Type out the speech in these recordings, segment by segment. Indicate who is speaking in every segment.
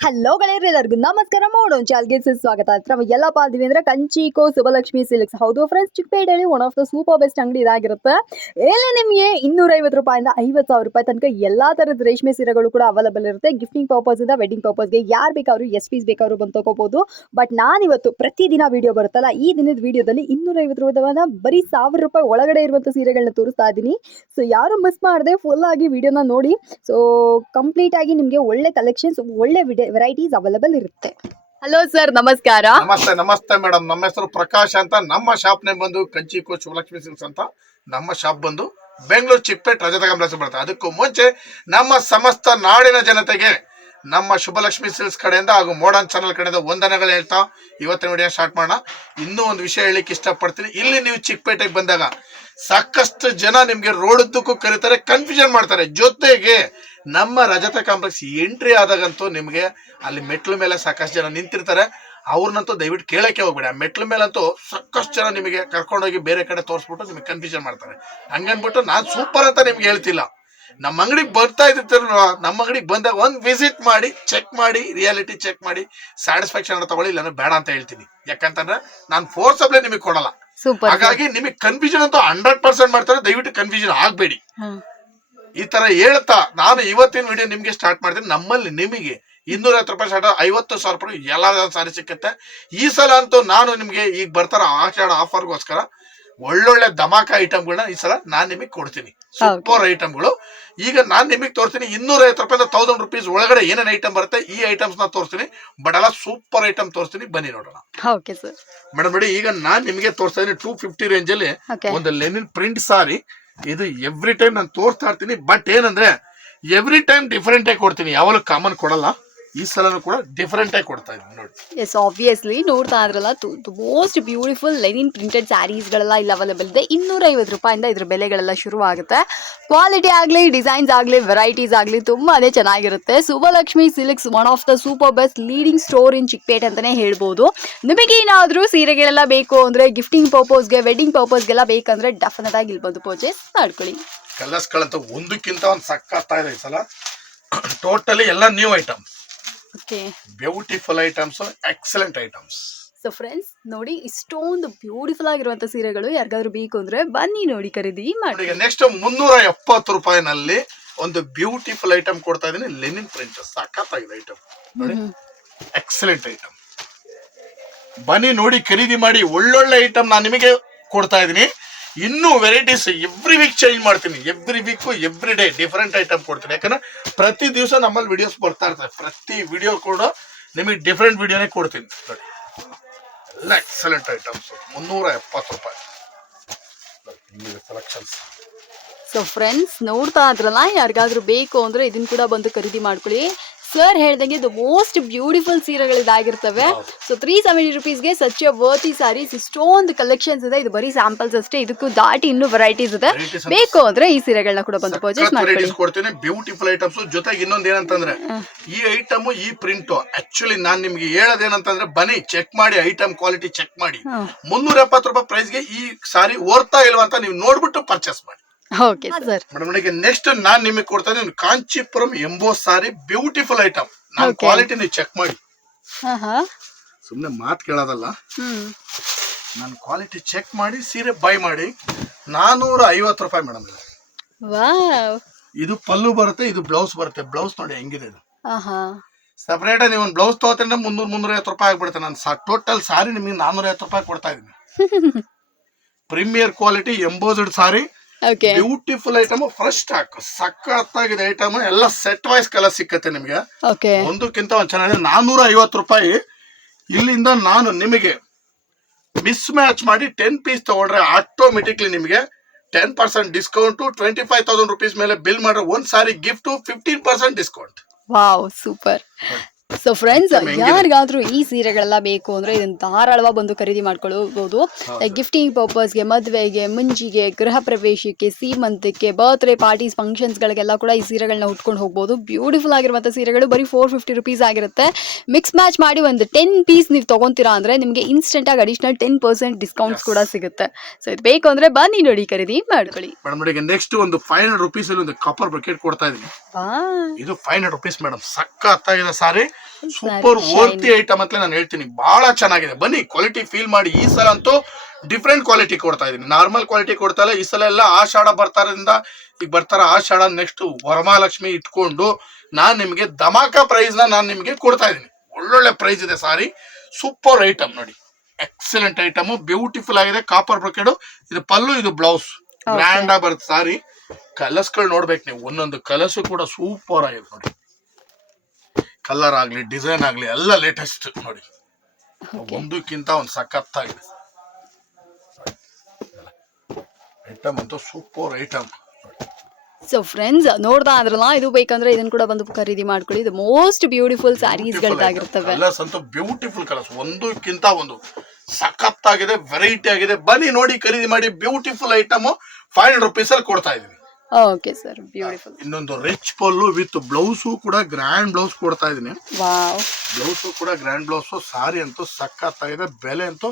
Speaker 1: Hello ಗೆಳೆಯರು ಎಲ್ಲರಿಗೂ ನಮಸ್ಕಾರ. ಮಾಡೋಣ ಚಾಲ್ಗೆ ಸ್ವಾಗತ ಎಲ್ಲಪ್ಪ ಅಂತೀವಿ ಅಂದ್ರೆ ಕಂಚಿಕೋ ಸುಬಲಕ್ಷ್ಮಿ ಸಿಲ್ಕ್ಸ್. ಹೌದು friends ಚಿಕ್ಕಪೇಟೆಯಲ್ಲಿ one of the super best ಅಂಗಡಿ ಇದಾಗಿರುತ್ತೆ. ಇಲ್ಲಿ ನಿಮಗೆ ಇನ್ನೂರೈವತ್ತು ರೂಪಾಯಿಂದ ಐವತ್ತು ಸಾವಿರ ರೂಪಾಯಿ ತನಕ ಎಲ್ಲಾ ತರದ ರೇಷ್ಮೆ ಸೀರೆಗಳು ಕೂಡ ಅವೈಲೇಬಲ್ ಇರುತ್ತೆ. ಗಿಫ್ಟಿಂಗ್ ಪರ್ಪಸ್ ಇಂದ ವೆಡ್ಡಿಂಗ್ ಪರ್ಪಸ್ಗೆ ಯಾರು ಬೇಕಾದ್ರು ಎಸ್ ಪೀಸ್ ಬೇಕಾದ್ರು ಬಂದು ತಗೋಬಹುದು ಬಟ್ ನಾನಿವತ್ತು ಪ್ರತಿದಿನ ವಿಡಿಯೋ ಬರುತ್ತಲ್ಲ, ಈ ದಿನದ ವಿಡಿಯೋದಲ್ಲಿ ಇನ್ನೂರೈವತ್ತು ರೂಪಾಯಿನ ಬರೀ ಸಾವಿರ ರೂಪಾಯಿ ಒಳಗಡೆ ಇರುವಂಥ ಸೀರೆಗಳನ್ನ ತೋರಿಸ್ತಾ ಇದ್ದೀನಿ ಸೊ ಯಾರು ಮಿಸ್ ಮಾಡದೆ ಫುಲ್ ಆಗಿ ವಿಡಿಯೋನ ನೋಡಿ. ಸೊ ಕಂಪ್ಲೀಟ್ ಆಗಿ ನಿಮಗೆ ಒಳ್ಳೆ ಕಲೆಕ್ಷನ್ಸ್ ಒಳ್ಳೆ ವೆರೈಟೀಸ್ ಅವೈಲೇಬಲ್ ಇರುತ್ತೆ. ಹಲೋ ಸರ್ ನಮಸ್ಕಾರ.
Speaker 2: ನಮಸ್ತೆ ನಮಸ್ತೆ ಮೇಡಮ್ ನಮ್ಮ ಹೆಸರು ಪ್ರಕಾಶ್ ಅಂತ. ನಮ್ಮ ಶಾಪ್ ನೇಮ್ ಬಂದು ಕಂಚಿ ಕೋಚ್ ಶಿವಲಕ್ಷ್ಮಿ ಸಿಲ್ಕ್ಸ್ ಅಂತ ನಮ್ಮ ಶಾಪ್ ಬಂದು ಬೆಂಗಳೂರು ಚಿಕ್ಕಪೇಟ್ ರಜತ ಗಮನಿಸ ಬರುತ್ತೆ. ಅದಕ್ಕೂ ಮುಂಚೆ ನಮ್ಮ ಸಮಸ್ತ ನಾಡಿನ ಜನತೆಗೆ ನಮ್ಮ ಶುಭಲಕ್ಷ್ಮಿ ಸಿಲ್ಕ್ಸ್ ಕಡೆಯಿಂದ ಹಾಗೂ ಮೋಡನ್ ಚಾನಲ್ ಕಡೆಯಿಂದ ವಂದನೆಗಳು ಹೇಳ್ತಾ ಇವತ್ತಿನ ವಿಡಿಯೋ ಸ್ಟಾರ್ಟ್ ಮಾಡೋಣ. ಇನ್ನೂ ಒಂದು ವಿಷಯ ಹೇಳಿಕ್ಕೆ ಇಷ್ಟಪಡ್ತೀನಿ. ಇಲ್ಲಿ ನೀವು ಚಿಕ್ಕಪೇಟೆಗೆ ಬಂದಾಗ ಸಾಕಷ್ಟು ಜನ ನಿಮ್ಗೆ ರೋಡ್ ಉದ್ದಕ್ಕೂ ಕರೀತಾರೆ ಕನ್ಫ್ಯೂಷನ್ ಮಾಡ್ತಾರೆ. ಜೊತೆಗೆ ನಮ್ಮ ರಜತ ಕಾಂಪ್ಲೆಕ್ಸ್ ಎಂಟ್ರಿ ಆದಾಗಂತೂ ನಿಮಗೆ ಅಲ್ಲಿ ಮೆಟ್ಲು ಮೇಲೆ ಸಾಕಷ್ಟು ಜನ ನಿಂತಿರ್ತಾರೆ. ಅವ್ರನ್ನಂತೂ ದಯವಿಟ್ಟು ಕೇಳಕ್ಕೆ ಹೋಗ್ಬೇಡಿ. ಆ ಮೆಟ್ಲು ಮೇಲಂತೂ ಸಾಕಷ್ಟು ಜನ ನಿಮಗೆ ಕರ್ಕೊಂಡೋಗಿ ಬೇರೆ ಕಡೆ ತೋರಿಸ್ಬಿಟ್ಟು ನಿಮಗೆ ಕನ್ಫ್ಯೂಷನ್ ಮಾಡ್ತಾರೆ. ಹಂಗನ್ಬಿಟ್ಟು ನಾನು ಸೂಪರ್ ಅಂತ ನಿಮ್ಗೆ ಹೇಳ್ತಿಲ್ಲ. ನಮ್ಮ ಅಂಗಡಿಗೆ ಬರ್ತಾ ಇದ್ದಿರ್ತಾರ ನಮ್ಮ ಅಂಗಡಿಗೆ ಬಂದಾಗ ಒಂದು ವಿಸಿಟ್ ಮಾಡಿ ಚೆಕ್ ಮಾಡಿ ರಿಯಾಲಿಟಿ ಚೆಕ್ ಮಾಡಿ ಸ್ಯಾಟಿಸ್ಫ್ಯಾಕ್ಷನ್ ತಗೊಳ್ಳಿ ಇಲ್ಲ ಬೇಡ ಅಂತ ಹೇಳ್ತೀನಿ. ಯಾಕಂತಂದ್ರೆ ನಾನು ಫೋರ್ಸಬ್ಲೇ ನಿಮಗೆ ಕೊಡಲ್ಲ. ಹಾಗಾಗಿ ನಿಮಗೆ ಕನ್ಫ್ಯೂಷನ್ ಅಂತೂ ಹಂಡ್ರೆಡ್ ಪರ್ಸೆಂಟ್ ಮಾಡ್ತಾರೆ. ದಯವಿಟ್ಟು ಕನ್ಫ್ಯೂಷನ್ ಆಗಬೇಡಿ. ಈ ತರ ಹೇಳ್ತಾ ನಾನು ಇವತ್ತಿನ ವಿಡಿಯೋ ನಿಮ್ಗೆ ಸ್ಟಾರ್ಟ್ ಮಾಡ್ತೀನಿ. ನಮ್ಮಲ್ಲಿ ನಿಮಗೆ ಇನ್ನೂರ ಹತ್ತು ರೂಪಾಯಿ ಸ್ಟಾರ್ಟ್ ಐವತ್ತು ಸಾವಿರ ರೂಪಾಯಿ ಎಲ್ಲ ಸಾರಿ ಸಿಕ್ಕುತ್ತೆ. ಈ ಸಲ ಅಂತೂ ನಾನು ನಿಮ್ಗೆ ಈಗ ಬರ್ತಾರ ಆಷಾಢ ಆಫರ್ಗೋಸ್ಕರ ಒಳ್ಳೊಳ್ಳೆ ಧಮಾಕ ಐಟಮ್ಗಳನ್ನ ಈ ಸಲ ನಾನ್ ನಿಮಗೆ ಕೊಡ್ತೀನಿ. ಸೂಪರ್ ಐಟಮ್ಗಳು ಈಗ ನಾನ್ ನಿಮಗೆ ತೋರಿಸ್ತೀನಿ ಇನ್ನೂರ ಐವತ್ತು ರೂಪಾಯಿ ತೌಸಂಡ್ ರುಪೀಸ್ ಒಳಗಡೆ ಏನೇನು ಐಟಮ್ ಬರುತ್ತೆ ಈ ಐಟಮ್ಸ್ನ ತೋರಿಸ್ತೀನಿ. ಬಟ್ ಅಲ್ಲ ಸೂಪರ್ ಐಟಮ್ ತೋರಿಸ್ತೀನಿ. ಬನ್ನಿ ನೋಡೋಣ.
Speaker 1: ಓಕೆ ಸರ್
Speaker 2: ಮೇಡಮ್ ನೋಡಿ ಈಗ ನಾನ್ ನಿಮಗೆ ತೋರಿಸ್ತಾ ಇದ್ದೀನಿ ಟೂ ಫಿಫ್ಟಿ ರೇಂಜ್ ಅಲ್ಲಿ ಒಂದು ಲೆನಿನ್ ಪ್ರಿಂಟ್ ಸಾರಿ ಇದು ಎವ್ರಿ ಟೈಮ್ ನಾನು ತೋರಿಸ್ತಾ ಇರ್ತೀನಿ ಬಟ್ ಏನಂದ್ರೆ ಎವ್ರಿ ಟೈಮ್ ಡಿಫರೆಂಟ್ ಆಗಿ ಕೊಡ್ತೀನಿ, ಯಾವಾಗಲೂ ಕಾಮನ್ ಕೊಡಲ್ಲ. ಈ ಸಲನೂ ಕೂಡ ಡಿಫರೆಂಟ್ ಆಗಿ ಕೊಡ್ತಾ ಇದ್ದೀನಿ ನೋಡಿ.
Speaker 1: ಎಸ್ ಆಬ್ವಿಯಸ್ಲಿ ನೋಡ್ತಾ ಇದ್ರಲ್ಲ ಮೋಸ್ಟ್ ಬ್ಯೂಟಿಫುಲ್ ಲೈನಿನ್ ಪ್ರಿಂಟೆಡ್ ಸ್ಯಾರೀಸ್ಗಳೆಲ್ಲ ಇಲ್ಲಿ ಅವೈಲೇಬಲ್ ಇದೆ. ಇನ್ನೂರೈವತ್ತು ರೂಪಾಯಿಂದ ಇದ್ರ ಬೆಲೆಗಳೆಲ್ಲ ಶುರು ಆಗುತ್ತೆ ಕ್ವಾಲಿಟಿ ಆಗಲಿ ಡಿಸೈನ್ಸ್ ಆಗಲಿ ವೆರೈಟೀಸ್ ಆಗಲಿ ತುಂಬಾನೇ ಚೆನ್ನಾಗಿರುತ್ತೆ. Subhalakshmi silks one of the super best leading store in Chickpet ಅಂತಾನೆ ಹೇಳ್ಬೋದು. ನಿಮಗೆ ಏನಾದರೂ ಸೀರೆಗಳೆಲ್ಲ ಬೇಕು ಅಂದರೆ ಗಿಫ್ಟಿಂಗ್ ಪರ್ಪಸ್ಗೆ ವೆಡ್ಡಿಂಗ್ ಪರ್ಪಸ್ಗೆಲ್ಲ ಬೇಕಂದ್ರೆ ಡೆಫಿನೆಟ್ ಆಗಿ ಇಲ್ಲಿ ಬಂದು ಪರ್ಚೇಸ್ ಮಾಡ್ಕೊಳ್ಳಿ.
Speaker 2: ಕಲರ್ಸ್ಗಳಂತ ಒಂದಕ್ಕಿಂತ ಒಂದು ಸಕ್ಕತ್ತಾಗಿದೆ ಈ ಸಲ. ಟೋಟಲಿ ಎಲ್ಲ new item
Speaker 1: okay
Speaker 2: beautiful items excellent items
Speaker 1: so friends ನೋಡಿ ಇಷ್ಟೊಂದು ಬ್ಯೂಟಿಫುಲ್ ಆಗಿರುವಂತ ಸೀರೆಗಳು ಯಾರಿಗಾದ್ರೂ ಬೇಕು ಅಂದ್ರೆ ಬನ್ನಿ ನೋಡಿ ಖರೀದಿ ಮಾಡಿ.
Speaker 2: ನೆಕ್ಸ್ಟ್ ಮುನ್ನೂರ ಎಪ್ಪತ್ತು ರೂಪಾಯಿನಲ್ಲಿ ಒಂದು ಬ್ಯೂಟಿಫುಲ್ ಐಟಮ್ ಕೊಡ್ತಾ ಇದೀನಿ ಲೆನಿನ್ ಪ್ರಿಂಟ್ ಸಖತ್ತಾಗಿದೆ ಐಟಮ್ ನೋಡಿ ಎಕ್ಸಲೆಂಟ್ ಐಟಮ್ ಬನ್ನಿ ನೋಡಿ ಖರೀದಿ ಮಾಡಿ ಒಳ್ಳೊಳ್ಳೆ ಐಟಮ್ ನಾನು ನಿಮಗೆ ಕೊಡ್ತಾ ಇದ್ದೀನಿ. ಇನ್ನೂ ವೆರೈಟೀಸ್ ಎವ್ರಿ ವೀಕ್ ಚೇಂಜ್ ಮಾಡ್ತೀನಿ. Every week every day different item ಕೊಡ್ತೀನಿ. ಯಾಕಂದ್ರೆ ಪ್ರತಿ ದಿವಸ ನಮ್ಮಲ್ಲಿ ವಿಡಿಯೋಸ್ ಬರ್ತಾ ಇರ್ತವೆ. ಪ್ರತಿ ವಿಡಿಯೋ ಕೂಡ ನಿಮಗೆ ಡಿಫ್ರೆಂಟ್ ವಿಡಿಯೋನೇ ಕೊಡ್ತೀನಿ. ನೋಡಿ. ಎಲ್ಲ ಎಕ್ಸಲೆಂಟ್ ಐಟಮ್ಸ್ ಮುನ್ನೂರ ಎಪ್ಪತ್ತು ರೂಪಾಯಿ ಸೆಲೆಕ್ಷನ್ಸ್
Speaker 1: ಸೊ ಫ್ರೆಂಡ್ಸ್ ನೋಡ್ತಾ ಇದ್ರಲ್ಲ, ಯಾರಿಗಾದ್ರೂ ಬೇಕು ಅಂದ್ರೆ ಇದನ್ನ ಕೂಡ ಬಂದು ಖರೀದಿ ಮಾಡ್ಕೊಳ್ಳಿ. ಸರ್ ಹೇಳ್ದಂಗೆ ದ ಮೋಸ್ಟ್ ಬ್ಯೂಟಿಫುಲ್ ಸೀರೆಗಳು ಇದಾಗಿರ್ತವೆ. ಸೊ ತ್ರೀ ಸೆವೆಂಟಿ ರುಪೀಸ್ಗೆ ಸಚ್ ವರ್ತಿ ಸಾರೀಸ್ ಇಷ್ಟೊಂದು ಕಲೆಕ್ಷನ್ಸ್ ಇದೆ. ಇದು ಬರೀ ಸ್ಯಾಂಪಲ್ಸ್ ಅಷ್ಟೇ. ಇದಕ್ಕೂ ದಾಟಿ ಇನ್ನೂ ವೆರೈಟೀಸ್ ಇದೆ. ಬೇಕು ಅಂದ್ರೆ ಈ ಸೀರೆಗಳನ್ನ ಕೂಡ ಬಂದು ಪರ್ಚೇಸ್ ಮಾಡ್ಕೊಳ್ಳಿ.
Speaker 2: ಕೊಡ್ತೀನಿ. ಬ್ಯೂಟಿಫುಲ್ ಐಟಮ್ಸ್ ಜೊತೆಗೆ ಇನ್ನೊಂದ್ ಏನಂತಂದ್ರೆ ಈ ಐಟಮ್ ಈ ಪ್ರಿಂಟ್ ಆಕ್ಚುಲಿ ನಾನ್ ನಿಮ್ಗೆ ಹೇಳೋದೇನಂತಂದ್ರೆ ಬನ್ನಿ ಚೆಕ್ ಮಾಡಿ ಐಟಮ್ ಕ್ವಾಲಿಟಿ ಚೆಕ್ ಮಾಡಿ. ಮುನ್ನೂರ ಎಪ್ಪತ್ತು ರೂಪಾಯಿ ಪ್ರೈಸ್ಗೆ ಈ ಸಾರಿ ಓರ್ತಾ ಇಲ್ವಾ ಅಂತ ನೀವು ನೋಡ್ಬಿಟ್ಟು ಪರ್ಚೇಸ್ ಮಾಡಿ.
Speaker 1: Okay sir.
Speaker 2: ಮೇಡಮ್ ನನಗೆ ನೆಕ್ಸ್ಟ್ ನಾನು ನಿಮಗೆ ಕೊಡ್ತಾ ಇದ್ದೀನಿ ಕಾಂಚೀಪುರಂ ಎಂಬೋ ಸಾರಿ ಬ್ಯೂಟಿಫುಲ್ ಐಟಮ್ ನಾನು. ಕ್ವಾಲಿಟಿ ನೀವು ಚೆಕ್ ಮಾಡಿ. ಸುಮ್ಮನೆ ಮಾತು ಕೇಳೋದಲ್ಲ.
Speaker 1: ನನ್ನ
Speaker 2: ನಾನು ಕ್ವಾಲಿಟಿ ಚೆಕ್ ಮಾಡಿ ಸೀರೆ ಬೈ ಮಾಡಿ. ನಾನೂರ ಐವತ್ತು ರೂಪಾಯಿ ಮೇಡಮ್ ಇದು. ಇದು ಪಲ್ಲು ಬರುತ್ತೆ ಇದು ಬ್ಲೌಸ್ ಬರುತ್ತೆ. ಬ್ಲೌಸ್ ನೋಡಿ ಹೆಂಗಿದೆ ಇದು. ಸಪ್ರೇಟ್ ನೀವು ಒಂದು ಬ್ಲೌಸ್ ತಗೋತೀನಿ ಮುನ್ನೂರ ಮುನ್ನೂರ ಐವತ್ತು ರೂಪಾಯಿ ಆಗ್ಬಿಡುತ್ತೆ. ನಾನು ಸಾ ಟೋಟಲ್ ಸಾರಿ ನಿಮಗೆ ನಾನ್ನೂರ ಐವತ್ತು ರೂಪಾಯಿ ಕೊಡ್ತಾ ಇದ್ದೀನಿ. Premier quality embossed sari. Beautiful item fresh stock ಸಖತ್ತಾಗಿದೆ ಐಟಮ್ ಎಲ್ಲ ಸೆಟ್ ವೈಸ್ ಕಲರ್ ಸಿಕ್ಕತ್ತೆ ನಿಮಗೆ. ಒಂದಕ್ಕಿಂತ ಒಂದು ಚೆನ್ನಾಗಿದೆ. ನಾನ್ನೂರ ಐವತ್ತು ರೂಪಾಯಿ. ಇಲ್ಲಿಂದ ನಾನು ನಿಮಗೆ ಮಿಸ್ ಮ್ಯಾಚ್ ಮಾಡಿ ಟೆನ್ ಪೀಸ್ ತಗೊಂಡ್ರೆ ಆಟೋಮೆಟಿಕ್ಲಿ ನಿಮಗೆ ten percent discount twenty five thousand rupees ಮೇಲೆ ಬಿಲ್ ಮಾಡ್ರೆ ಒಂದ್ sari gift fifteen percent discount
Speaker 1: wow super so friends? ಯಾರಿಗಾದ್ರೂ ಈ ಸೀರೆಗಳೆಲ್ಲ ಬೇಕು ಅಂದ್ರೆ ಇದನ್ನ ಧಾರಾಳವಾಗಿ ಬಂದು ಖರೀದಿ ಮಾಡ್ಕೊಳ್ಬಹುದು ಗಿಫ್ಟಿಂಗ್ ಪರ್ಪಸ್ಗೆ ಮದುವೆಗೆ ಮುಂಜಿಗೆ ಗೃಹ ಪ್ರವೇಶಕ್ಕೆ ಸೀಮಂತಕ್ಕೆ ಬರ್ತ್ಡೇ ಪಾರ್ಟೀಸ್ ಫಂಕ್ಷನ್ಸ್ಗಳಿಗೆಲ್ಲ ಕೂಡ ಈ ಸೀರೆಗಳನ್ನ ಉಟ್ಕೊಂಡು ಹೋಗ್ಬೋದು. ಬ್ಯೂಟಿಫುಲ್ ಆಗಿರುವಂಥ ಸೀರೆಗಳು ಬರೀ ಫೋರ್ ಫಿಫ್ಟಿ ರುಪೀಸ್ ಆಗಿರುತ್ತೆ. ಮಿಕ್ಸ್ ಮ್ಯಾಚ್ ಮಾಡಿ ಒಂದು ಟೆನ್ ಪೀಸ್ ನೀವು ತಗೊಂತೀರಾ ಅಂದ್ರೆ ನಿಮಗೆ ಇನ್ಸ್ಟೆಂಟ್ ಆಗಿ ಅಡಿಷನಲ್ ಟೆನ್ ಪರ್ಸೆಂಟ್ ಡಿಸ್ಕೌಂಟ್ಸ್ ಕೂಡ ಸಿಗುತ್ತೆ. ಸೊ ಇದು ಬೇಕು ಅಂದ್ರೆ ಬನ್ನಿ ನೋಡಿ ಖರೀದಿ ಮಾಡ್ಕೊಳ್ಳಿ.
Speaker 2: ಮೇಡಮ್ ನೆಕ್ಸ್ಟ್ ಒಂದು ಫೈವ್ ಹಂಡ್ರೆಡ್ ರುಪೀಸ್ ಅಲ್ಲಿ ಒಂದು ಕಾಪರ್ ಬಕೆಟ್ ಕೊಡ್ತಾ ಇದೀನಿ ಇದು ಫೈವ್ ಹಂಡ್ರೆಡ್ ರುಪೀಸ್ ಮೇಡಮ್ ಸಖತ್ತಾಗಿದೆ ಸಾರಿ. ಸೂಪರ್ ವರ್ತಿ ಐಟಮ್ ಅಂತ ನಾನು ಹೇಳ್ತೀನಿ. ಬಹಳ ಚೆನ್ನಾಗಿದೆ. ಬನ್ನಿ ಕ್ವಾಲಿಟಿ ಫೀಲ್ ಮಾಡಿ. ಈ ಸಲ ಅಂತೂ ಡಿಫ್ರೆಂಟ್ ಕ್ವಾಲಿಟಿ ಕೊಡ್ತಾ ಇದೀನಿ ನಾರ್ಮಲ್ ಕ್ವಾಲಿಟಿ ಕೊಡ್ತಾ ಇಲ್ಲ. ಈ ಸಲ ಎಲ್ಲ ಆಷಾಢ ಬರ್ತಾರಿಂದ ಈಗ ಬರ್ತಾರ ಆಷಾಢ ನೆಕ್ಸ್ಟ್ ವರಮಹಾಲಕ್ಷ್ಮಿ ಇಟ್ಕೊಂಡು ನಾನ್ ನಿಮ್ಗೆ ಧಮಾಕ ಪ್ರೈಸ್ನ ನಾನು ನಿಮ್ಗೆ ಕೊಡ್ತಾ ಇದ್ದೀನಿ. ಒಳ್ಳೊಳ್ಳೆ ಪ್ರೈಸ್ ಇದೆ ಸಾರಿ. ಸೂಪರ್ ಐಟಮ್ ನೋಡಿ. ಎಕ್ಸಲೆಂಟ್ ಐಟಮ್ ಬ್ಯೂಟಿಫುಲ್ ಆಗಿದೆ. ಕಾಪರ್ ಬ್ರೊಕೆಡ್ ಇದು ಪಲ್ಲು ಇದು ಬ್ಲೌಸ್ ಗ್ರ್ಯಾಂಡ್ ಆಗಿ ಬರುತ್ತೆ ಸಾರಿ. ಕಲರ್ಸ್ಗಳು ನೋಡ್ಬೇಕು ನೀವು. ಒಂದೊಂದು ಕಲಸು ಕೂಡ ಸೂಪರ್ ಆಗಿದೆ ನೋಡಿ. ಕಲರ್ ಆಗಲಿ ಡಿಸೈನ್ ಆಗಲಿ ಎಲ್ಲ ಲೇಟೆಸ್ಟ್ ನೋಡಿ. ಒಂದಕ್ಕಿಂತ ಒಂದು ಸಖತ್ತಾಗಿದೆ. ಐಟಮ್ ಅಂತೂ ಸೂಪರ್ ಐಟಮ್
Speaker 1: ಸೊ ಫ್ರೆಂಡ್ಸ್ ನೋಡ್ತಾ ಅದ್ರಲ್ಲ ಇದು ಬೇಕಂದ್ರೆ ಇದನ್ನ ಕೂಡ ಬಂದು ಖರೀದಿ ಮಾಡ್ಕೊಳ್ಳಿ. ಇದು ಮೋಸ್ಟ್ ಬ್ಯೂಟಿಫುಲ್ ಸ್ಯಾರೀಸ್ ಗಳಾಗಿರ್ತವೆ
Speaker 2: ಕಲರ್ಸ್ ಅಂತೂ ಬ್ಯೂಟಿಫುಲ್ ಕಲರ್ಸ್ ಒಂದಕ್ಕಿಂತ ಒಂದು ಸಖತ್ತಾಗಿದೆ ವೆರೈಟಿ ಆಗಿದೆ. ಬನ್ನಿ ನೋಡಿ ಖರೀದಿ ಮಾಡಿ beautiful item five hundred rupees ಅಲ್ಲಿ ಕೊಡ್ತಾ ಇದೀನಿ
Speaker 1: ಓಕೆ ಸರ್ ಬ್ಯೂಟಿಫುಲ್
Speaker 2: ಇನ್ನೊಂದು ರಿಚ್ ಪಲ್ಲು ವಿತ್ ಬ್ಲೌಸು ಕೂಡ ಗ್ರ್ಯಾಂಡ್ ಬ್ಲೌಸ್ ಕೊಡ್ತಾ ಇದೀನಿ
Speaker 1: ವಾವ್
Speaker 2: ಬ್ಲೌಸು ಕೂಡ ಗ್ರ್ಯಾಂಡ್ ಬ್ಲೌಸು ಸಾರಿ ಅಂತೂ ಇದೆ ಬೆಲೆ ಅಂತೂ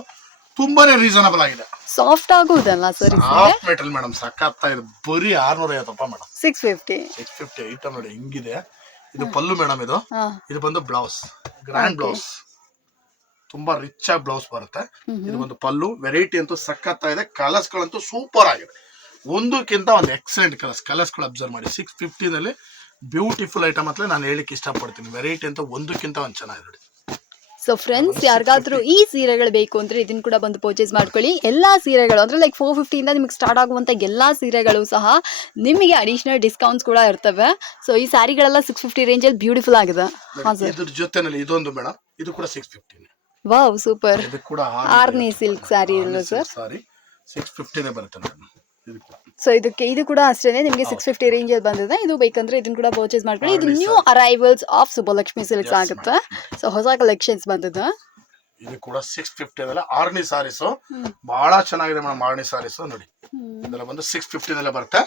Speaker 2: ತುಂಬಾನೇ ರೀಸನಬಲ್ ಆಗಿದೆ.
Speaker 1: ಸಾಫ್ಟ್ ಆಗುವುದಲ್ಲ ಸರ್
Speaker 2: ಹಾಫ್ ಮೆಟಲ್ ಮೇಡಮ್ ಸಖತ್ತಾಗಿದೆ ಬರೀ ಆರ್ನೂರ ಐವತ್ತಪ್ಪ madam
Speaker 1: six fifty
Speaker 2: six fifty item ನೋಡಿ ಹಿಂಗಿದೆ. ಇದು ಪಲ್ಲು ಮೇಡಮ್ ಇದು. ಇದು ಬಂದು ಬ್ಲೌಸ್ ಗ್ರ್ಯಾಂಡ್ ಬ್ಲೌಸ್ ತುಂಬಾ ರಿಚ್ ಆಗಿ ಬ್ಲೌಸ್ ಬರುತ್ತೆ. ಇದು ಒಂದು ಪಲ್ಲು ವೆರೈಟಿ ಅಂತೂ ಇದೆ ಕಲರ್ಸ್ ಗಳಂತೂ ಸೂಪರ್ ಆಗಿದೆ. ಒಂದಕ್ಕಿಂತ ಒಂದು ಎಕ್ಸಲೆಂಟ್ ಕಲರ್ಸ್ ಕಲರ್ಸ್ಗಳು ಅಬ್ಸರ್ವ್ ಮಾಡಿ. ಸಿಕ್ಸ್ ಫಿಫ್ಟಿನಲ್ಲಿ ಬ್ಯೂಟಿಫುಲ್ ಐಟಮ್ ಅಂತ ನಾನು ಹೇಳಿಕ್ಕೆ ಇಷ್ಟಪಡ್ತೀನಿ. ವೆರೈಟಿ ಅಂತ ಒಂದಕ್ಕಿಂತ ಒಂದು ಚೆನ್ನಾಗಿದೆ ನೋಡಿ.
Speaker 1: ಸೊ ಫ್ರೆಂಡ್ಸ್ ಯಾರಿಗಾದ್ರೂ ಈ ಸೀರೆಗಳು ಬೇಕು ಅಂದ್ರೆ ಇದನ್ನ ಕೂಡ ಬಂದು ಪರ್ಚೇಸ್ ಮಾಡ್ಕೊಳ್ಳಿ. ಎಲ್ಲಾ ಸೀರೆಗಳು ಅಂದ್ರೆ ಲೈಕ್ ಫೋರ್ ಫಿಫ್ಟಿಯಿಂದ ನಿಮಗೆ ಸ್ಟಾರ್ಟ್ ಆಗುವಂತ ಎಲ್ಲಾ ಸೀರೆಗಳು ಸಹ ನಿಮಗೆ ಅಡಿಷನಲ್ ಡಿಸ್ಕೌಂಟ್ಸ್ ಕೂಡ ಇರ್ತವೆ. ಸೊ ಈ ಸ್ಯಾರಿಗಳೆಲ್ಲ ಸಿಕ್ಸ್ ಫಿಫ್ಟಿ ರೇಂಜಲ್ಲಿ ಬ್ಯೂಟಿಫುಲ್ ಆಗಿದೆ. ಹಾಂ ಸರ್
Speaker 2: ಇದ್ರ ಜೊತೆನಲ್ಲಿ ಇದೊಂದು ಮೇಡಮ್ ಇದು ಕೂಡ six fifty
Speaker 1: wow super Arni silk sari sir
Speaker 2: sari six ಫಿಫ್ಟಿನೇ ಬರುತ್ತೆ ಮೇಡಮ್
Speaker 1: ಸೊ ಇದಕ್ಕೆ ಇದು ಕೂಡ ಅಷ್ಟೇ ನಿಮಗೆ ಸಿಕ್ಸ್ ಫಿಫ್ಟಿ ರೇಂಜ್ ಅಲ್ಲಿ ಬಂದಿದೆ. ಇದು ಬೇಕಂದ್ರೆ ಇದನ್ನ ಕೂಡ ಪರ್ಚೇಸ್ ಮಾಡ್ಕೊಳ್ಳಿ. ಇದು new arrivals of Subbalakshmi silks ಆಗುತ್ತೆ. ಸೊ ಹೊಸ ಕಲೆಕ್ಷನ್ಸ್ ಬಂದಿದೆ
Speaker 2: ಇದು ಕೂಡ ಸಿಕ್ಸ್ ಫಿಫ್ಟಿ ಅದಲ್ಲ ಆರ್ನಿ ಸಾರೀಸ್ ಬಹಳ ಚೆನ್ನಾಗಿದೆ ಮೇಡಮ್ ಆರ್ನಿ ಸಾರೀಸ್ ನೋಡಿ. ಇದೆಲ್ಲ ಬಂದು ಸಿಕ್ಸ್ ಫಿಫ್ಟಿನಲ್ಲೇ ಬರುತ್ತೆ.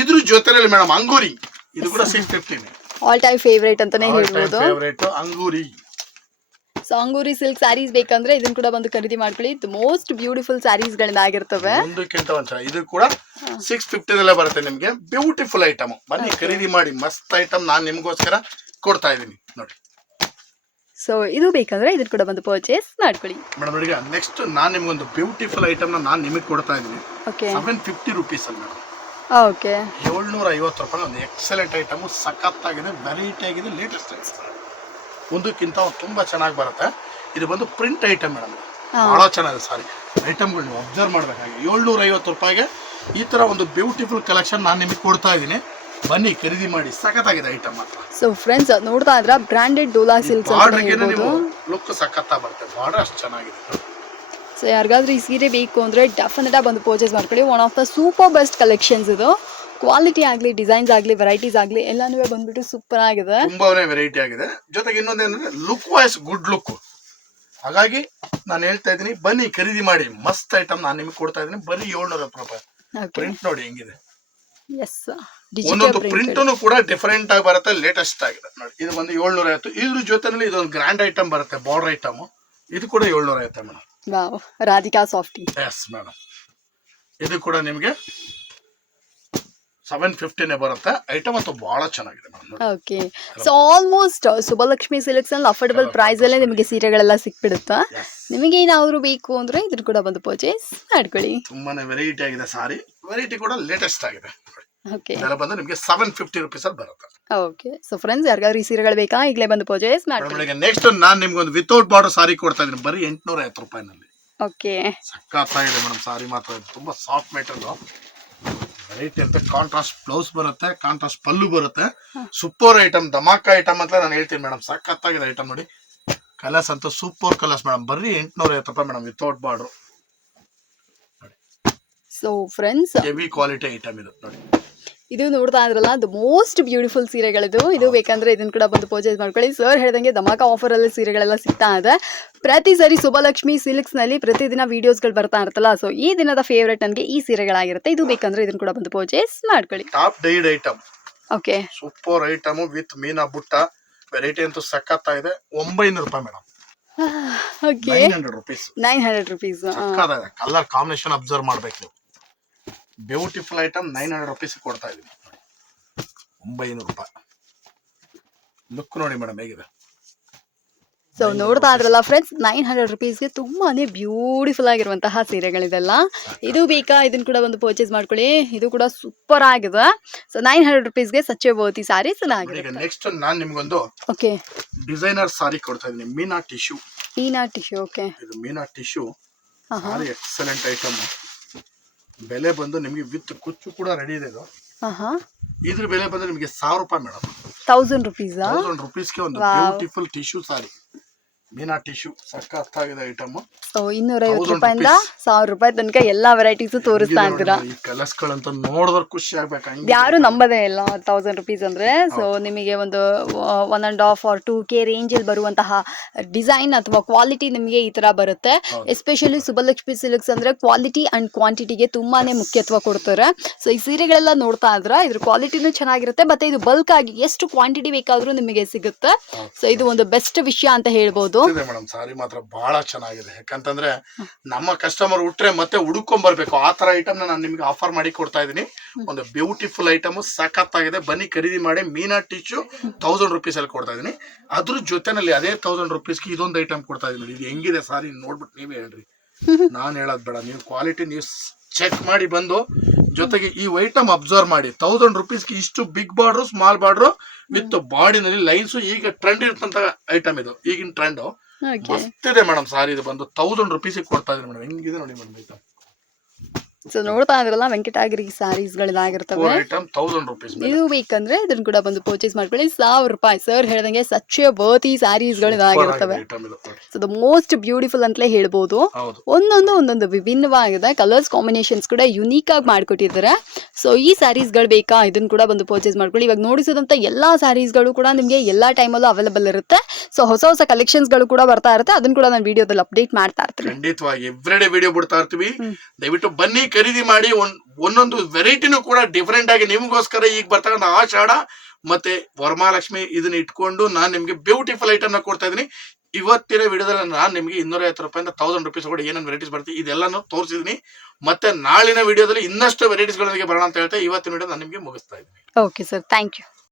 Speaker 2: ಇದ್ರ ಜೊತೆಯಲ್ಲಿ ಮೇಡಮ್ ಅಂಗೂರಿ. ಇದು ಕೂಡ ಸಿಕ್ಸ್ ಫಿಫ್ಟಿನೇ
Speaker 1: ಆಲ್ ಟೈಮ್ ಫೇವ್ರೇಟ್ ಅಂತಾನೆ ಹೇಳ್ಬೋದು.
Speaker 2: Favourite Angoori.
Speaker 1: So Angoori silk saris ಬೇಕಂದ್ರೆ ಇದನ್ನ ಕೂಡ ಬಂದು ಖರೀದಿ ಮಾಡ್ಕೊಳ್ಳಿ. ಮೋಸ್ಟ್ ಬ್ಯೂಟಿಫುಲ್ ಸ್ಯಾರೀಸ್ ಆಗಿರ್ತವೆ
Speaker 2: ಒಂದಕ್ಕಿಂತ ಒಂದ್ ಇದು ಕೂಡ ಸಿಕ್ಸ್ ಫಿಫ್ಟಿನಲ್ಲೇ ಬರುತ್ತೆ ನಿಮ್ಗೆ. ಬ್ಯೂಟಿಫುಲ್ ಐಟಮ್ ಬನ್ನಿ ಖರೀದಿ ಮಾಡಿ. ಮಸ್ತ್ ಐಟಮ್ ನಾನು ನಿಮಗೋಸ್ಕರ ಕೊಡ್ತಾ ಇದೀನಿ ನೋಡಿ.
Speaker 1: ಸೊ ಇದು ಬೇಕಂದ್ರೆ ಇದನ್ನ ಕೂಡ ಬಂದು ಪರ್ಚೇಸ್ ಮಾಡ್ಕೊಳ್ಳಿ.
Speaker 2: ಮೇಡಮ್ ನೋಡಿ ನೆಕ್ಸ್ಟ್ ನಾನು ನಿಮ್ಗೊಂದು ಬ್ಯೂಟಿಫುಲ್ ಐಟಮ್ ನಾನು ನಿಮಗೆ ಕೊಡ್ತಾ ಇದೀನಿ
Speaker 1: ಓಕೆ
Speaker 2: ಸೆವೆನ್ ಫಿಫ್ಟಿ ರುಪೀಸ್ ಅಲ್ಲಿ ಮೇಡಮ್.
Speaker 1: ಓಕೆ
Speaker 2: ಏಳ್ನೂರ ಐವತ್ತು ರೂಪಾಯಿ ಒಂದು ಎಕ್ಸಲೆಂಟ್ ಐಟಮ್ ಸಖತ್ತಾಗಿದೆ ವೆರೈಟಿ ಆಗಿದೆ ಲೇಟೆಸ್ಟ್ ಆಗಿದೆ ಒಂದಕ್ಕಿಂತ ತುಂಬ ಚೆನ್ನಾಗಿ ಬರುತ್ತೆ. ಇದು ಬಂದು ಪ್ರಿಂಟ್ ಐಟಮ್ ಮೇಡಮ್. ಬಹಳ ಚೆನ್ನಾಗಿದೆ ಸಾರಿ. ಐಟಮ್ಗಳು ನೀವು ಅಬ್ಸರ್ವ್ ಮಾಡಬೇಕಾಗಿ ಏಳ್ನೂರ ಐವತ್ತು ರೂಪಾಯಿಗೆ ಈ ತರ ಒಂದು ಬ್ಯೂಟಿಫುಲ್ ಕಲೆಕ್ಷನ್ ನಾನು ನಿಮಗೆ ಕೊಡ್ತಾ ಇದ್ದೀನಿ. ಬನ್ನಿ ಖರೀದಿ ಮಾಡಿ. ಸಖತ್ತಾಗಿದೆ ಐಟಮ್
Speaker 1: ಸೊ ಫ್ರೆಂಡ್ಸ್ ನೋಡ್ತಾ ಇದ್ರ ಬ್ರಾಂಡೆಡ್ ಡೋಲಾ ಸಿಲ್ಕ್ಸ್
Speaker 2: ನೀವು ಲುಕ್ ಸಖತ್ತಾಗಿ ಬರುತ್ತೆ. ಬಾರ್ಡರ್ ಅಷ್ಟು ಚೆನ್ನಾಗಿದೆ.
Speaker 1: ಸೊ ಯಾರಿಗಾದ್ರೂ ಈ ಸೀರೆ ಬೇಕು ಅಂದ್ರೆ ಡೆಫಿನೆಟಾಗಿ ಬಂದು ಪರ್ಚೇಸ್ ಮಾಡ್ಕೊಳ್ಳಿ. One of the super best collections ಇದು. ಕ್ವಾಲಿಟಿ ಆಗಲಿ ಡಿಸೈನ್ಸ್ ಆಗಲಿ ವೆರೈಟೀಸ್ ಆಗಲಿ ಎಲ್ಲಾನು ಬಂದ್ಬಿಟ್ಟು ಸೂಪರ್ ಆಗಿದೆ.
Speaker 2: ತುಂಬಾನೇ ವೆರೈಟಿ ಆಗಿದೆ. ಜೊತೆಗೆ ಇನ್ನೊಂದೇನಂದ್ರೆ ಲುಕ್ ವೈಸ್ ಗುಡ್ ಲುಕ್ ಹಾಗಾಗಿ ನಾನು ಹೇಳ್ತಾ ಇದ್ದೀನಿ ಬನ್ನಿ ಖರೀದಿ ಮಾಡಿ. ಮಸ್ತ್ ಐಟಮ್ ನಾನು ನಿಮಗೆ ಕೊಡ್ತಾ ಇದ್ದೀನಿ. ಬರೀ ಏಳ್ನೂರ ರೂಪಾಯಿ. ಪ್ರಿಂಟ್ ನೋಡಿ ಹೆಂಗಿದೆ.
Speaker 1: ಎಸ್
Speaker 2: ಒಂದೊಂದು ಪ್ರಿಂಟನು ಕೂಡ ಡಿಫರೆಂಟ್ ಆಗಿ ಬರುತ್ತೆ ಲೇಟೆಸ್ಟ್ ಆಗಿದೆ. ನೋಡಿ ಇದು ಬಂದು ಏಳ್ನೂರ ಐವತ್ತು. ಇದ್ರ ಜೊತೆನಲ್ಲಿ ಇದೊಂದು ಗ್ರ್ಯಾಂಡ್ ಐಟಮ್ ಬರುತ್ತೆ ಬಾರ್ಡರ್ ಐಟಮ್ ಇದು ಕೂಡ ಏಳ್ನೂರ ಐವತ್ತು madam
Speaker 1: Radhika softy
Speaker 2: yes madam ಇದು ಕೂಡ ನಿಮಗೆ ಸೆವೆನ್ ಫಿಫ್ಟಿನೇ ಬರುತ್ತೆ. ಐಟಮ್ ಅಂತೂ ಬಹಳ ಚೆನ್ನಾಗಿದೆ
Speaker 1: okay so almost Subbalakshmi silks ಅಲ್ಲಿ ಅಫೋರ್ಡಬಲ್ ಪ್ರೈಸ್ ಅಲ್ಲೇ ನಿಮಗೆ ಸೀರೆಗಳೆಲ್ಲ ಸಿಕ್ಬಿಡುತ್ತಾ? ನಿಮಗೆ ಏನಾದ್ರು ಬೇಕು ಅಂದ್ರೆ ಇದ್ರ ಕೂಡ ಬಂದು ಪರ್ಚೇಸ್ ಮಾಡ್ಕೊಳ್ಳಿ.
Speaker 2: ತುಂಬಾನೇ ವೆರೈಟಿ ಆಗಿದೆ ಸಾರಿ ವೆರೈಟಿ ಕೂಡ ಲೇಟೆಸ್ಟ್ ಆಗಿದೆ.
Speaker 1: ಓಕೆ
Speaker 2: ಬಂದು ನಿಮಗೆ ಸೆವೆನ್ ಫಿಫ್ಟಿ ರುಪೀಸ್ ಅಲ್ಲಿ ಬರುತ್ತೆ.
Speaker 1: ಓಕೆ ಸೊ ಫ್ರೆಂಡ್ಸ್ ಯಾರಿಗಾದ್ರು ಈ ಸೀರೆಗಳು ಬೇಕಾ? ಈಗಲೇ ಬಂದು ಪರ್ಚೇಸ್ ಮಾಡ್ಕೊಳ್ಳಿ.
Speaker 2: ನೆಕ್ಸ್ಟ್ ನಾನು ನಿಮ್ಗೆ ಒಂದು ವಿತೌಟ್ ಬಾರ್ಡರ್ ಸಾರಿ ಕೊಡ್ತಾ ಇದ್ದೀನಿ. ಬರೀ ಎಂಟ್ನೂರ ಐವತ್ತು ರೂಪಾಯಿನಲ್ಲಿ.
Speaker 1: ಓಕೆ
Speaker 2: ಸಖತ್ತಾಗಿದೆ ಮೇಡಮ್ ಸಾರಿ ಮಾತ್ರ ತುಂಬಾ ಸಾಫ್ಟ್ ಮೆಟಲ್ ವೆರೈಟಿ ಅಂತ ಕಾಂಟ್ರಾಸ್ಟ್ ಬ್ಲೌಸ್ ಬರುತ್ತೆ ಕಾಂಟ್ರಾಸ್ಟ್ ಪಲ್ಲು ಬರುತ್ತೆ. ಸೂಪರ್ ಐಟಮ್ ಧಮಾಕ ಐಟಮ್ ಅಂತ ನಾನು ಹೇಳ್ತೀನಿ ಮೇಡಮ್ ಸಖತ್ತಾಗಿದೆ ಐಟಮ್ ನೋಡಿ. ಕಲರ್ಸ್ ಅಂತ ಸೂಪರ್ ಕಲರ್ಸ್ ಮೇಡಮ್ ಬರ್ರಿ ಎಂಟ್ನೂರ ಐವತ್ತು ರೂಪಾಯಿ madam without border
Speaker 1: so friends
Speaker 2: heavy quality item ಇದು. ನೋಡಿ.
Speaker 1: ಇದು ನೋಡ್ತಾ ಇದ್ರಲ್ಲ ದ ಮೋಸ್ಟ್ ಬ್ಯೂಟಿಫುಲ್ ಸೀರೆಗಳಿದು. ಇದು ಬೇಕಂದ್ರೆ ಇದನ್ನ ಕೂಡ ಬಂದು ಪರ್ಚೇಸ್ ಮಾಡ್ಕೊಳ್ಳಿ. ಸರ್ ಹೇಳ್ದಂಗೆ ಧಮಾಕ ಆಫರ್ ಅಲ್ಲಿ ಸೀರೆಗಳೆಲ್ಲ ಸಿಗ್ತಾ ಇದೆ. ಪ್ರತಿ ಸರಿ ಸುಬ್ಬಲಕ್ಷ್ಮಿ ಸಿಲ್ಕ್ಸ್ನಲ್ಲಿ ಪ್ರತಿದಿನ ವಿಡಿಯೋಸ್ಗಳು ಬರ್ತಾ ಇರ್ತಲ್ಲ ಸೊ ಈ ದಿನದ ಫೇವ್ರೆಟ್ ನನಗೆ ಈ ಸೀರೆಗಳಾಗಿರುತ್ತೆ. ಇದು ಬೇಕಂದ್ರೆ ಇದನ್ನ ಕೂಡ ಬಂದು ಪರ್ಚೇಸ್ ಮಾಡ್ಕೊಳ್ಳಿ.
Speaker 2: Top dyed item
Speaker 1: okay
Speaker 2: super item with meena butta. Variety ಅಂತೂ ಸಖತ್ತಾಗಿದೆ. ಒಂಬೈನೂರು ರೂಪಾಯಿ madam
Speaker 1: okay
Speaker 2: nine hundred rupees
Speaker 1: nine hundred rupees
Speaker 2: colour combination observe ಮಾಡ್ಬೇಕು ನೀವು. Beautiful item nine hundred rupees ಕೊಡ್ತಾ ಇದೀನಿ. ಒಂಬೈನೂರು ರೂಪಾಯಿ. ಲುಕ್ ನೋಡಿ ಮೇಡಮ್ ಹೇಗಿದೆ.
Speaker 1: ಸೊ ನೋಡ್ತಾ ಇದ್ರಲ್ಲ ಫ್ರೆಂಡ್ಸ್ ನೈನ್ ಹಂಡ್ರೆಡ್ ರುಪೀಸ್ಗೆ ತುಂಬಾನೇ ಬ್ಯೂಟಿಫುಲ್ ಆಗಿರುವಂತಹ ಸೀರೆಗಳಿದೆಲ್ಲ. ಇದು ಬೇಕಾ? ಇದನ್ನ ಕೂಡ ಒಂದು ಪರ್ಚೇಸ್ ಮಾಡ್ಕೊಳ್ಳಿ. ಇದು ಕೂಡ ಸೂಪರ್ ಆಗಿದೆ. ಸೊ ನೈನ್ ಹಂಡ್ರೆಡ್ ರುಪೀಸ್ಗೆ ಸಚ್ಚೆ ಬೋತಿ ಸಾರಿ
Speaker 2: ನೆಕ್ಸ್ಟ್ ನಾನು ನಿಮ್ಗೊಂದು
Speaker 1: ಓಕೆ
Speaker 2: ಡಿಸೈನರ್ ಸಾರಿ ಕೊಡ್ತಾ ಇದ್ದೀನಿ meena tissue
Speaker 1: meena tissue okay
Speaker 2: ಇದು meena tissue sari excellent item ಬೆಲೆ ಬಂದು ನಿಮಗೆ ವಿತ್ ಕುಚ್ಚು ಕೂಡ ರೆಡಿ ಇದೆ ಇದು. ಇದ್ರ ಬೆಲೆ ಬಂದ್ರೆ ನಿಮಗೆ ಸಾವಿರ ರೂಪಾಯಿ ಮೇಡಮ್.
Speaker 1: ತೌಸಂಡ್ ರುಪೀಸ್
Speaker 2: ತೌಸಂಡ್ ರುಪೀಸ್ಗೆ ಒಂದು. Beautiful tissue sari meena tissue ಸಕ್ಕತ್ತಾಗಿದೆ ಐಟಮ್
Speaker 1: ಸೊ ಇನ್ನೂರೈವತ್ತು
Speaker 2: 1000
Speaker 1: ರೂಪಾಯಿಂದ. ಸಾವಿರ ರೂಪಾಯಿ ತನಕ ಎಲ್ಲಾ ವೆರೈಟೀಸ್ ತೋರಿಸ್ತಾ ಇದ್ದೀರಾ?
Speaker 2: ಈ ಕಲರ್ಸ್ಗಳಂತ ನೋಡಿದ್ರೆ ಖುಷಿ ಆಗ್ಬೇಕು
Speaker 1: ಯಾರು ನಂಬದೇ ಇಲ್ಲ ತೌಸಂಡ್ ರುಪೀಸ್ ಅಂದ್ರೆ. ಸೊ ನಿಮಗೆ ಒಂದು one and half or two K ರೇಂಜಲ್ಲಿ ಬರುವಂತಹ ಡಿಸೈನ್ ಅಥವಾ ಕ್ವಾಲಿಟಿ ನಿಮಗೆ ಈ ತರ ಬರುತ್ತೆ. ಎಸ್ಪೆಷಲಿ ಸುಬಲಕ್ಷ್ಮಿ ಸಿಲ್ಕ್ಸ್ ಅಂದ್ರೆ ಕ್ವಾಲಿಟಿ ಅಂಡ್ ಕ್ವಾಂಟಿಟಿಗೆ ತುಂಬಾನೇ ಮುಖ್ಯತ್ವ ಕೊಡ್ತಾರೆ. ಸೊ ಈ ಸೀರೆಗಳೆಲ್ಲ ನೋಡ್ತಾ ಇದ್ರ ಇದ್ರ ಕ್ವಾಲಿಟಿನೂ ಚೆನ್ನಾಗಿರುತ್ತೆ ಮತ್ತೆ ಇದು ಬಲ್ಕ್ ಆಗಿ ಎಷ್ಟು ಕ್ವಾಂಟಿಟಿ ಬೇಕಾದ್ರೂ ನಿಮಗೆ ಸಿಗುತ್ತೆ. ಸೊ ಇದು ಒಂದು ಬೆಸ್ಟ್ ವಿಷಯ ಅಂತ ಹೇಳ್ಬೋದು.
Speaker 2: ಇದೆ ಮೇಡಮ್ ಸಾರಿ ಮಾತ್ರ ಬಹಳ ಚೆನ್ನಾಗಿದೆ. ಯಾಕಂತಂದ್ರೆ ನಮ್ಮ ಕಸ್ಟಮರ್ ಉಟ್ರೆ ಮತ್ತೆ ಹುಡುಕೊಂಡ್ ಬರ್ಬೇಕು ಆ ತರ ಐಟಮ್ ನಾನು ನಿಮ್ಗೆ ಆಫರ್ ಮಾಡಿ ಕೊಡ್ತಾ ಇದೀನಿ ಒಂದು ಬ್ಯೂಟಿಫುಲ್ ಐಟಮ್ ಸಖತ್ತಾಗಿದೆ ಬನ್ನಿ ಖರೀದಿ ಮಾಡಿ ಮೀನಾ ಟಿಶ್ಯೂ ತೌಸಂಡ್ ರುಪೀಸ್ ಅಲ್ಲಿ ಕೊಡ್ತಾ ಇದೀನಿ ಅದ್ರ ಜೊತೆನಲ್ಲಿ ಅದೇ ತೌಸಂಡ್ ರುಪೀಸ್ಗೆ ಇದೊಂದು ಐಟಮ್ ಕೊಡ್ತಾ ಇದೀನಿ ಇದು ಹೆಂಗಿದೆ ಸಾರಿ ನೋಡ್ಬಿಟ್ಟು ನೀವೇ ಹೇಳ್ರಿ. ನಾನ್ ಹೇಳೋದ್ ಬೇಡ. ನೀವು ಕ್ವಾಲಿಟಿ ನೀವು ಚೆಕ್ ಮಾಡಿ ಬಂದು ಜೊತೆಗೆ ಈ ಐಟಮ್ ಅಬ್ಸರ್ವ್ ಮಾಡಿ. ತೌಸಂಡ್ ರುಪೀಸ್ಗೆ ಇಷ್ಟು big border small border with ಬಾಡಿನಲ್ಲಿ lines ಈಗ ಟ್ರೆಂಡ್ ಇರ್ತಂತ ಐಟಮ್ ಇದು. ಈಗಿನ ಟ್ರೆಂಡ್ ಮಸ್ತ್ ಇದೆ ಮೇಡಮ್ ಸಾರಿ ಇದು ಬಂದು ತೌಸಂಡ್ ರುಪೀಸ್ ಕೊಡ್ತಾ ಇದ್ದೀನಿ ಮೇಡಮ್ ಹೆಂಗಿದೆ ನೋಡಿ ಮೇಡಮ್ ಐಟಮ್
Speaker 1: ಸೊ ನೋಡ್ತಾ ಇದ್ರಲ್ಲ ವೆಂಕಟಗಿರಿ ಸ್ಯಾರೀಸ್ಗಳಿದಾಗಿರ್ತವೆ ಇದು ಬೇಕಂದ್ರೆ ಇದನ್ನ ಕೂಡ ಬಂದು ಪರ್ಚೇಸ್ ಮಾಡ್ಕೊಳ್ಳಿ. ಸಾವಿರ ರೂಪಾಯಿ. ಸರ್ ಹೇಳ್ದಂಗೆ ಸಚ್ಚೆ ಬರ್ತಿ ಇದಾಗಿರ್ತವೆ. ಸೊ ದ ಮೋಸ್ಟ್ ಬ್ಯೂಟಿಫುಲ್ ಅಂತಲೇ ಹೇಳ್ಬೋದು. ಒಂದೊಂದು ಒಂದೊಂದು ವಿಭಿನ್ನವಾಗಿದೆ. ಕಲರ್ಸ್ ಕಾಂಬಿನೇಷನ್ಸ್ ಕೂಡ ಯುನೀಕ್ ಆಗಿ ಮಾಡ್ಕೊಟ್ಟಿದ್ದಾರೆ. ಸೊ ಈ ಸ್ಯಾರೀಸ್ಗಳು ಬೇಕಾ? ಇದನ್ನ ಕೂಡ ಬಂದು ಪರ್ಚೇಸ್ ಮಾಡ್ಕೊಳ್ಳಿ. ಇವಾಗ ಎಲ್ಲಾ ಎಲ್ಲ ಸ್ಯಾರೀಸ್ಗಳು ಕೂಡ ನಿಮಗೆ ಎಲ್ಲ ಟೈಮಲ್ಲೂ ಅವೈಲೇಬಲ್ ಇರುತ್ತೆ. ಸೊ ಹೊಸ ಹೊಸ ಕಲೆಕ್ಷನ್ಸ್ಗಳು ಕೂಡ ಬರ್ತಾ ಇರುತ್ತೆ. ಅದನ್ನ ಕೂಡ ನಾನು ವಿಡಿಯೋದಲ್ಲಿ ಅಪ್ಡೇಟ್ ಮಾಡ್ತಾ ಇರ್ತೀನಿ.
Speaker 2: ಖಂಡಿತವಾಗಿ. ಎವ್ರಿಡೇ ವಿಡಿಯೋ ಬಿಡ್ತಾ ಇರ್ತೀವಿ. ದಯವಿಟ್ಟು ಬನ್ನಿ ಖರೀದಿ ಮಾಡಿ ಒಂದ್ ಒಂದೊಂದು ವೆರೈಟಿನೂ ಕೂಡ ಡಿಫ್ರೆಂಟ್ ಆಗಿ ನಿಮಗೋಸ್ಕರ ಈಗ ಬರ್ತಕ್ಕಂಥ ಆಷಾಢ ಮತ್ತೆ ವರಮಹಾಲಕ್ಷ್ಮಿ ಇದನ್ನ ಇಟ್ಕೊಂಡು ನಾನು ನಿಮ್ಗೆ ಬ್ಯೂಟಿಫುಲ್ ಐಟಮ್ನ ಕೊಡ್ತಾ ಇದೀನಿ ಇವತ್ತಿನ ವಿಡಿಯೋದಲ್ಲಿ ನಾನು ನಿಮಗೆ ಇನ್ನೂರ ಐವತ್ತು ರೂಪಾಯಿಂದ ತೌಸಂಡ್ ರುಪೀಸ್ ಕೂಡ ಏನೇನು ವೆರೈಟೀಸ್ ಬರ್ತೀವಿ ಇದೆಲ್ಲಾನು ತೋರಿಸಿದೀನಿ ಮತ್ತೆ ನಾಳಿನ ವಿಡಿಯೋದಲ್ಲಿ ಇನ್ನಷ್ಟು ವೆರೈಟೀಸ್ಗಳೊಂದಿಗೆ ಬರೋಣ ಅಂತ ಹೇಳ್ತಾ ಇವತ್ತಿನ ವಿಡಿಯೋ ನಾನು ನಿಮಗೆ ಮುಗಿಸ್ತಾ ಇದ್ದೀನಿ.
Speaker 1: Okay sir thank you